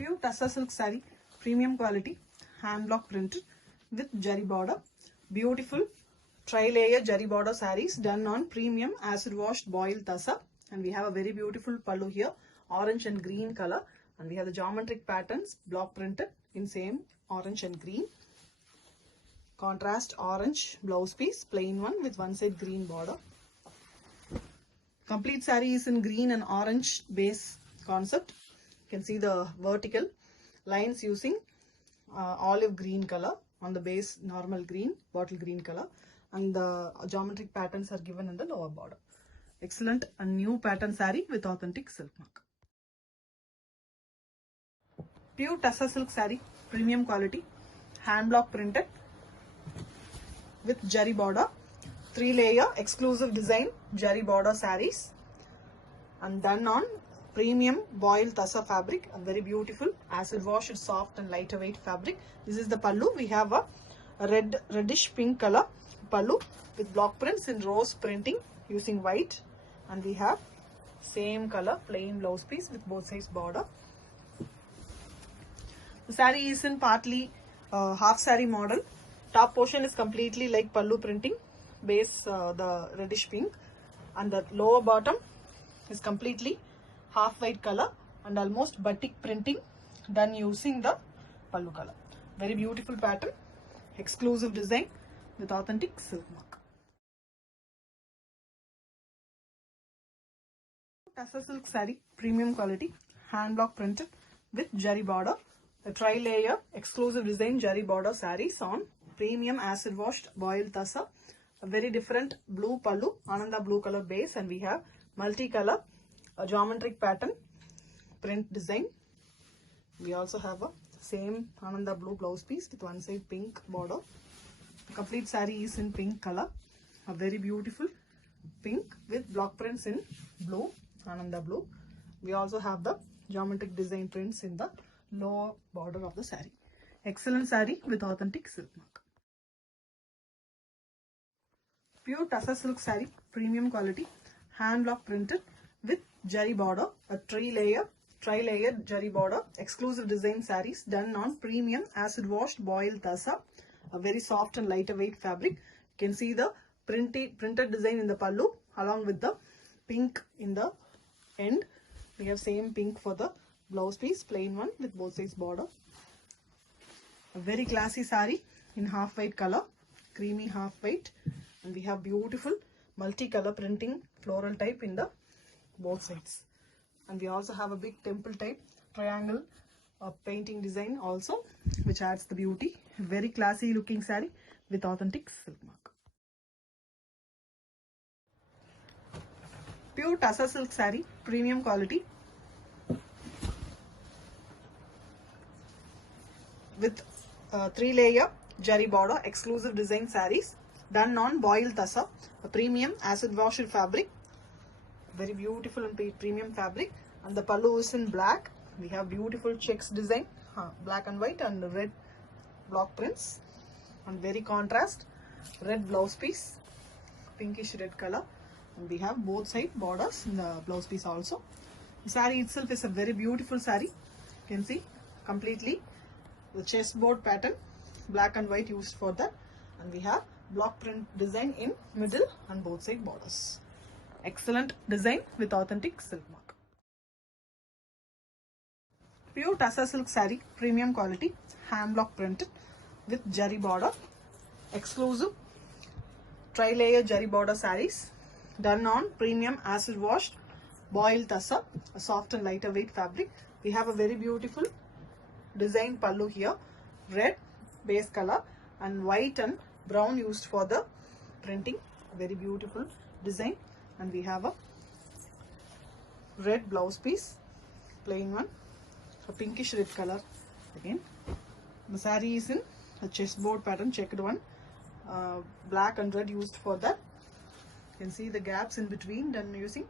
Pure Tussar silk saree, premium quality, hand block printed with jari border. Beautiful tri-layer jari border sarees done on premium acid washed boiled tussar. And we have a very beautiful pallu here, orange and green color. And we have the geometric patterns block printed in same orange and green. Contrast orange blouse piece, plain one with one side green border. Complete saree is in green and orange base concept. You can see the vertical lines using olive green color on the base, normal green, bottle green color, and the geometric patterns are given in the lower border. Excellent and new pattern saree with authentic silk mark. Pure Tussar silk saree, premium quality, hand block printed with jari border, 3-layer exclusive design jari border sarees, and done on premium boiled tussar fabric, a very beautiful acid washed soft and lighter weight fabric. This is the pallu. We have a reddish pink color pallu with block prints in rose printing using white, and we have same color plain blouse piece with both sides border. The saree is in partly half saree model. Top portion is completely like pallu printing, base the reddish pink, and the lower bottom is completely half white color and almost batik printing done using the pallu color. Very beautiful pattern, exclusive design with authentic silk mark. Tussar silk saree, premium quality, hand block printed with jari border, a tri-layer exclusive design jari border sarees on premium acid washed boiled tussar. A very different blue pallu, Ananda blue color base, and we have multicolor geometric pattern print design. We also have a same Ananda blue blouse piece with one side pink border. The complete saree is in pink color, a very beautiful pink with block prints in blue, Ananda blue. We also have the geometric design prints in the lower border of the saree. Excellent saree with authentic silk mark. Pure Tussar silk saree, premium quality, hand block printed with jari border, a tri-layer jari border, exclusive design sarees done on premium acid washed boiled tussar, a very soft and lighter weight fabric. You can see the printed design in the pallu along with the pink in the end. We have same pink for the blouse piece, plain one with both sides border. A very classy saree in half white color, creamy half white, and we have beautiful multicolor printing floral type in the both sides. And we also have a big temple type triangle painting design also, which adds the beauty. Very classy looking saree with authentic silk mark. Pure Tussar silk saree, premium quality, with 3-layer jari border, exclusive design sarees done on boiled tussar, a premium acid washed fabric, very beautiful and premium fabric, and the pallu is in black. We have beautiful checks design, black and white and red block prints, and very contrast red blouse piece, pinkish red color, and we have both side borders in the blouse piece also. The saree itself is a very beautiful saree. You can see completely the chessboard pattern, black and white used for that, and we have block print design in middle and both side borders. Excellent design with authentic silk mark. Pure Tussar silk saree, premium quality, hand block printed with jari border, exclusive tri-layer jari border sarees done on premium acid washed boiled tussar, a soft and lighter weight fabric. We have a very beautiful design pallu here, red base color and white and brown used for the printing. Very beautiful design, and we have a red blouse piece, plain one, a pinkish red color again. The saree is in a chessboard pattern, checked one, black and red used for that. You can see the gaps in between done using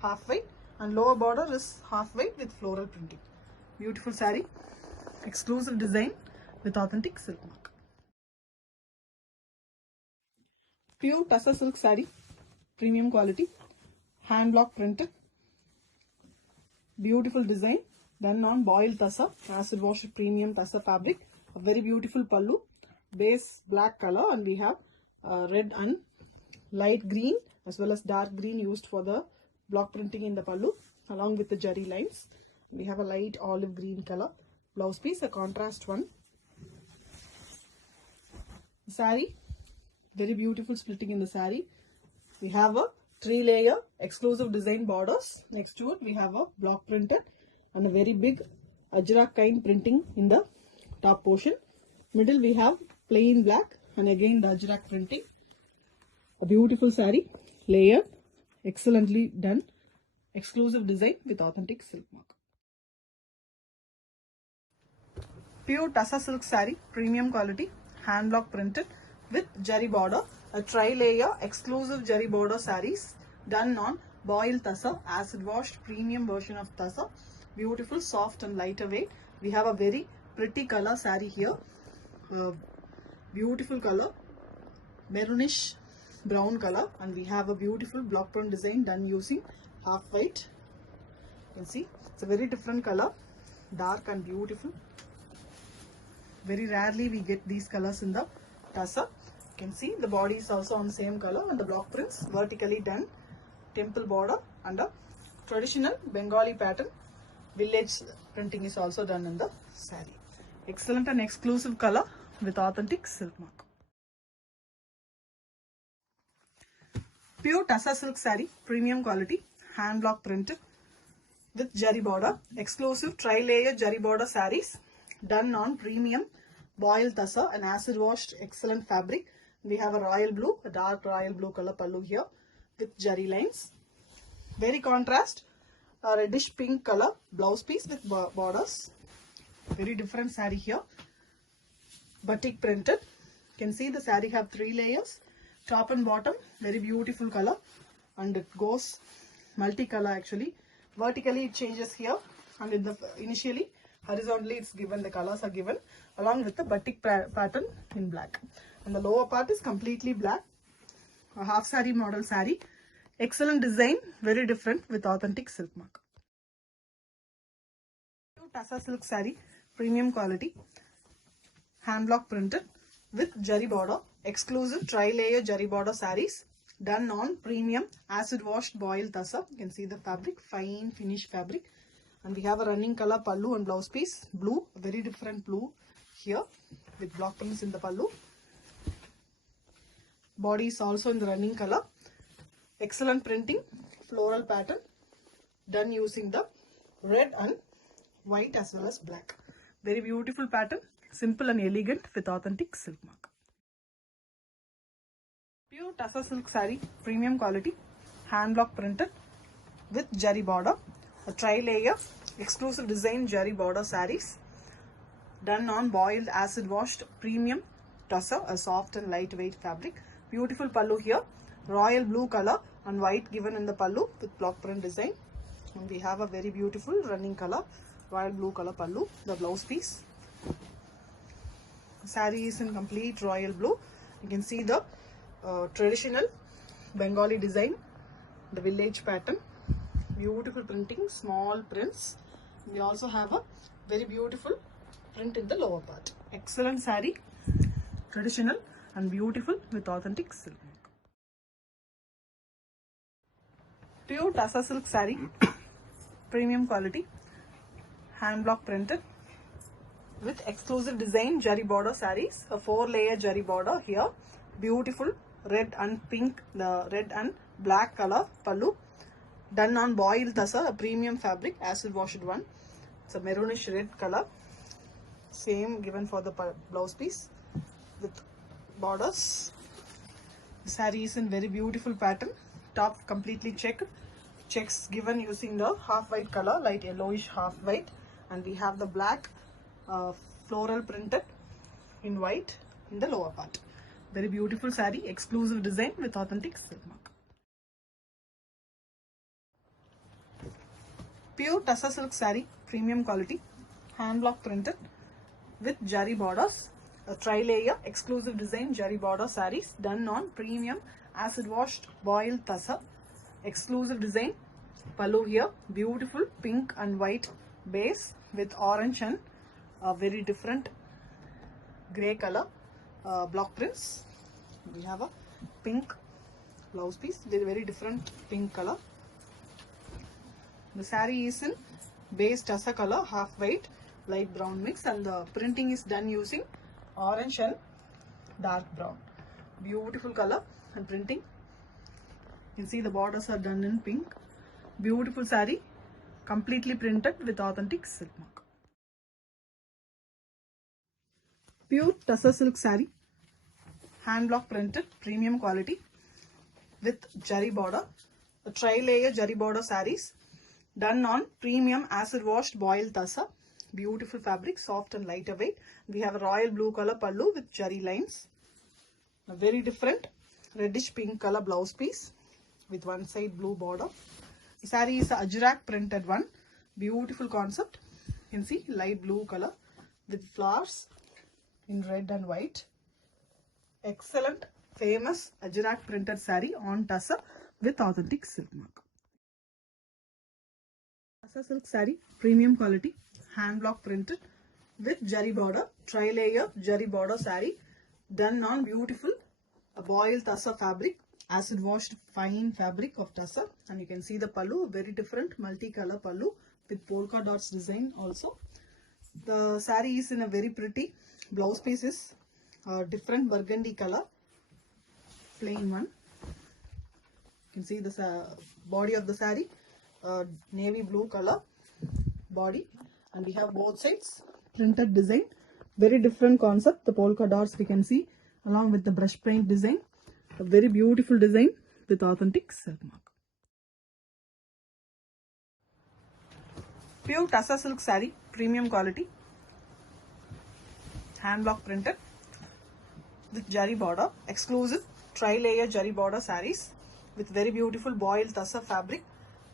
half white, and lower border is half white with floral printing. Beautiful saree, exclusive design with authentic silk mark. Pure Tussar silk saree, premium quality, hand block printed, beautiful design done on boiled tassa, acid wash premium tassa fabric. A very beautiful pallu, base black color, and we have red and light green as well as dark green used for the block printing in the pallu along with the jari lines. We have a light olive green color blouse piece, a contrast one. Sari, very beautiful splitting in the sari. We have a 3-layer exclusive design borders. Next to it we have a block printed and a very big ajrak kind printing in the top portion. Middle we have plain black and again the ajrak printing. A beautiful sari, layered, excellently done, exclusive design with authentic silk mark. Pure Tassa silk sari, premium quality, hand block printed with jari border, a tri-layer exclusive jari border saris done on boiled tassa, acid washed premium version of tassa. Beautiful, soft and lighter weight. We have a very pretty color sari here. Beautiful color, maroonish brown color, and we have a beautiful block print design done using half white. You can see it's a very different color, dark and beautiful. Very rarely we get these colors in the tassa. You can see the body is also on the same color and the block prints vertically done, temple border and a traditional Bengali pattern. Village printing is also done in the sari. Excellent and exclusive color with authentic silk mark. Pure Tassa silk sari, premium quality, hand block printed with jari border, exclusive tri-layer jari border saris done on premium boiled tassa and acid washed excellent fabric. We have a royal blue, a dark royal blue color pallu here with jari lines. Very contrast, a reddish pink color blouse piece with borders. Very different sari here. Batik printed. You can see the sari have 3 layers, top and bottom. Very beautiful color, and it goes multicolor actually. Vertically it changes here, and in the initially horizontally it's given, the colors are given along with the batik pattern in black, and the lower part is completely black. A half sari model sari, excellent design, very different with authentic silk mark. Tassa silk sari, premium quality, hand block printed with jari border, exclusive tri-layer jari border saris done on premium acid washed boiled tassa. You can see the fabric, fine finish fabric, and we have a running color pallu and blouse piece, blue, a very different blue here with block prints in the pallu. Body is also in the running color. Excellent printing, floral pattern done using the red and white as well as black. Very beautiful pattern, simple and elegant with authentic silk mark. Pure Tassa silk sari, premium quality, hand block printed with jari border, a tri-layer exclusive design jari border saris done on boiled acid washed premium tassa, a soft and lightweight fabric. Beautiful pallu here, royal blue color and white given in the pallu with block print design, and we have a very beautiful running color, royal blue color pallu. The blouse piece, sari is in complete royal blue. You can see the traditional Bengali design, the village pattern, beautiful printing, small prints. We also have a very beautiful print in the lower part. Excellent sari, traditional and beautiful with authentic silk. Pure Tassa silk sari, premium quality, hand block printed with exclusive design jari border saris, a 4-layer jari border here, beautiful red and pink, the red and black color pallu done on boiled tassa, a premium fabric, acid washed one. It's a maroonish red color, same given for the blouse piece with borders. The saree is in very beautiful pattern, top completely checked, checks given using the half white color, light yellowish half white, and we have the black floral printed in white in the lower part. Very beautiful saree, exclusive design with authentic silk mark. Pure Tassa silk saree, premium quality, hand block printed with jari borders, a tri-layer exclusive design jari border sarees done on premium acid washed boiled tassa, exclusive design pallu here, beautiful pink and white base with orange and very different grey color block prints. We have a pink blouse piece, very different pink color. The saree is in base tussa color, half white, light brown mix, and the printing is done using orange and dark brown. Beautiful color and printing. You can see the borders are done in pink. Beautiful saree, completely printed with authentic silk mark. Pure tussar silk saree, hand block printed, premium quality with jari border. The tri-layer jari border sarees done on premium acid washed boiled tussar. Beautiful fabric, soft and lighter weight. We have a royal blue color pallu with jari lines. A very different reddish pink color blouse piece with one side blue border. The saree is a ajrak printed one. Beautiful concept. You can see light blue color with flowers in red and white. Excellent, famous ajrak printed saree on tussar with authentic silk mark. Tussar silk saree, premium quality, hand block printed with jari border, tri-layer jari border saree done on beautiful boiled tussar fabric, acid washed fine fabric of tussar, and you can see the pallu, very different multicolor pallu with polka dots design also. The saree is in a very pretty blouse piece is different burgundy color, plain one. You can see the body of the saree, navy blue color body, and we have both sides printed design. Very different concept. The polka dots we can see along with the brush paint design. A very beautiful design with authentic silk mark. Pure tussar silk saree, premium quality, hand block printed with jari border, exclusive tri-layer jari border sarees with very beautiful boiled tussar fabric,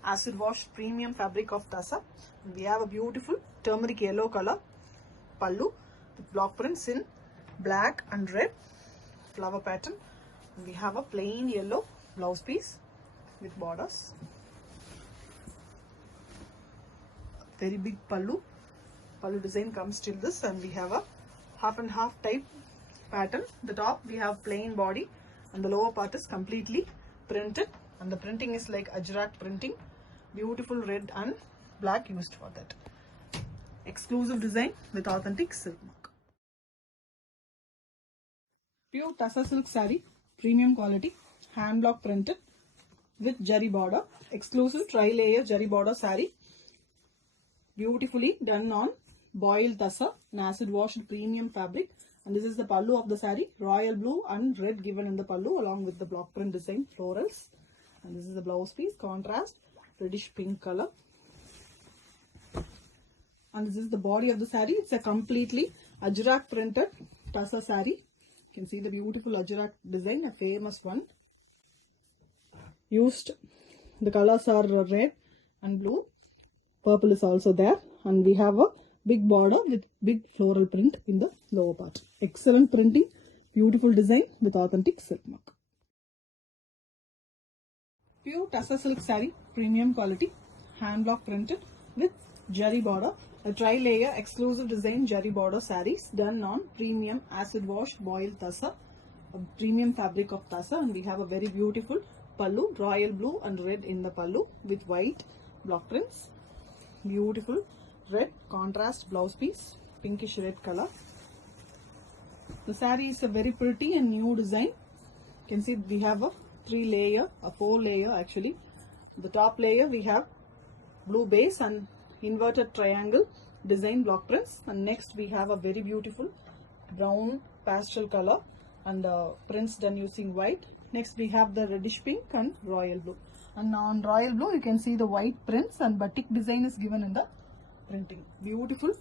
acid wash premium fabric of tussar. We have a beautiful turmeric yellow color pallu with block prints in black and red flower pattern. We have a plain yellow blouse piece with borders. Very big pallu design comes till this, and we have a half and half type pattern. The top we have plain body and the lower part is completely printed, and the printing is like ajrak printing. Beautiful red and black used for that. Exclusive design with authentic silk mark. Pure tussar silk saree, premium quality, hand block printed with jari border, exclusive tri-layer jari border saree, beautifully done on boiled tussar and acid washed premium fabric. And this is the pallu of the saree, royal blue and red given in the pallu along with the block print design florals. And this is the blouse piece, contrast reddish pink color. And this is the body of the saree. It's a completely ajrak printed tussar saree. You can see the beautiful ajrak design, a famous one. Used, the colors are red and blue. Purple is also there, and we have a big border with big floral print in the lower part. Excellent printing, beautiful design with authentic silk mark. Pure tussar silk saree, premium quality, hand block printed with jari border. A tri-layer exclusive design jari border sarees done on premium acid wash boiled tussar, a premium fabric of tussar, and we have a very beautiful pallu, royal blue and red in the pallu with white block prints. Beautiful red contrast blouse piece, pinkish red color. The saree is a very pretty and new design. You can see we have a 4 layer actually. The top layer we have blue base and inverted triangle design block prints, and next we have a very beautiful brown pastel color and the prints done using white. Next we have the reddish pink and royal blue, and on royal blue you can see the white prints and batik design is given in the printing. Beautiful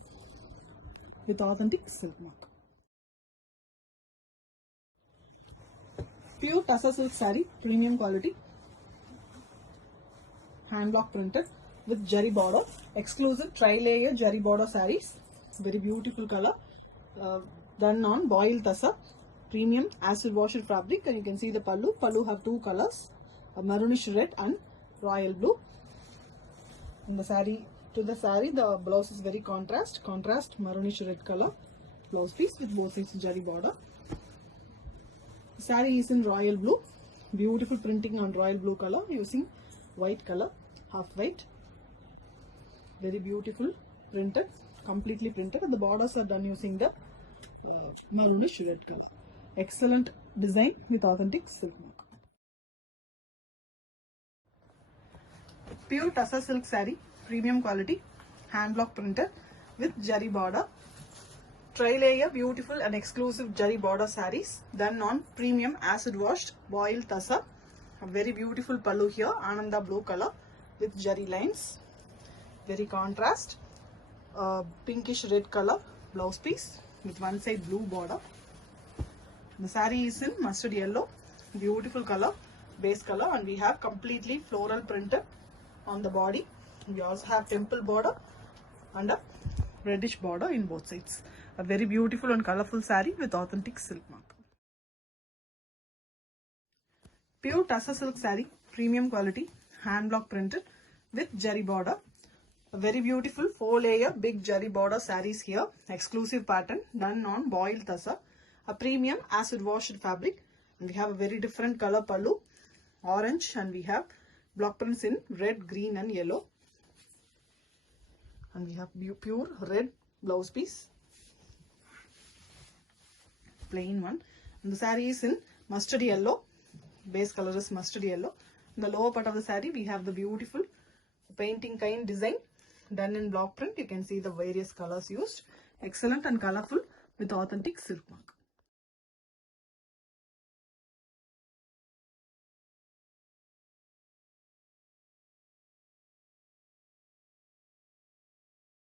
with authentic silk mark. Pure tussar silk saree, premium quality, hand block printed with jari border, exclusive tri-layer jari border sarees. Very beautiful color, done on boiled tussar, premium acid washed fabric, and you can see the pallu. Pallu have two colors, a maroonish red and royal blue. And the saree to the saree. The blouse is very contrast maroonish red color blouse piece with both sides jari border. The saree is in royal blue, beautiful printing on royal blue color using white color, half white, very beautiful printed, completely printed, and the borders are done using the maroonish red color. Excellent design with authentic silk mark. Pure tussar silk saree, premium quality, hand block printed with jari border. Tri-layer beautiful and exclusive jari border sarees done on premium acid washed boiled tussar. A very beautiful pallu here, Ananda blue color with jari lines. Very contrast, pinkish red color blouse piece with one side blue border. The saree is in mustard yellow, beautiful color, base color, and we have completely floral printed on the body. We also have temple border and a reddish border in both sides. A very beautiful and colorful saree with authentic silk mark. Pure tussar silk saree, premium quality, hand block printed with jari border. A very beautiful 4-layer big jari border sarees here. Exclusive pattern done on boiled tussar. A premium acid washed fabric. And we have a very different color pallu, orange, and we have block prints in red, green and yellow. And we have pure red blouse piece, plain one. And the saree is in mustard yellow, base color is mustard yellow. In the lower part of the saree we have the beautiful painting kind design done in block print. You can see the various colors used. Excellent and colorful with authentic silk mark.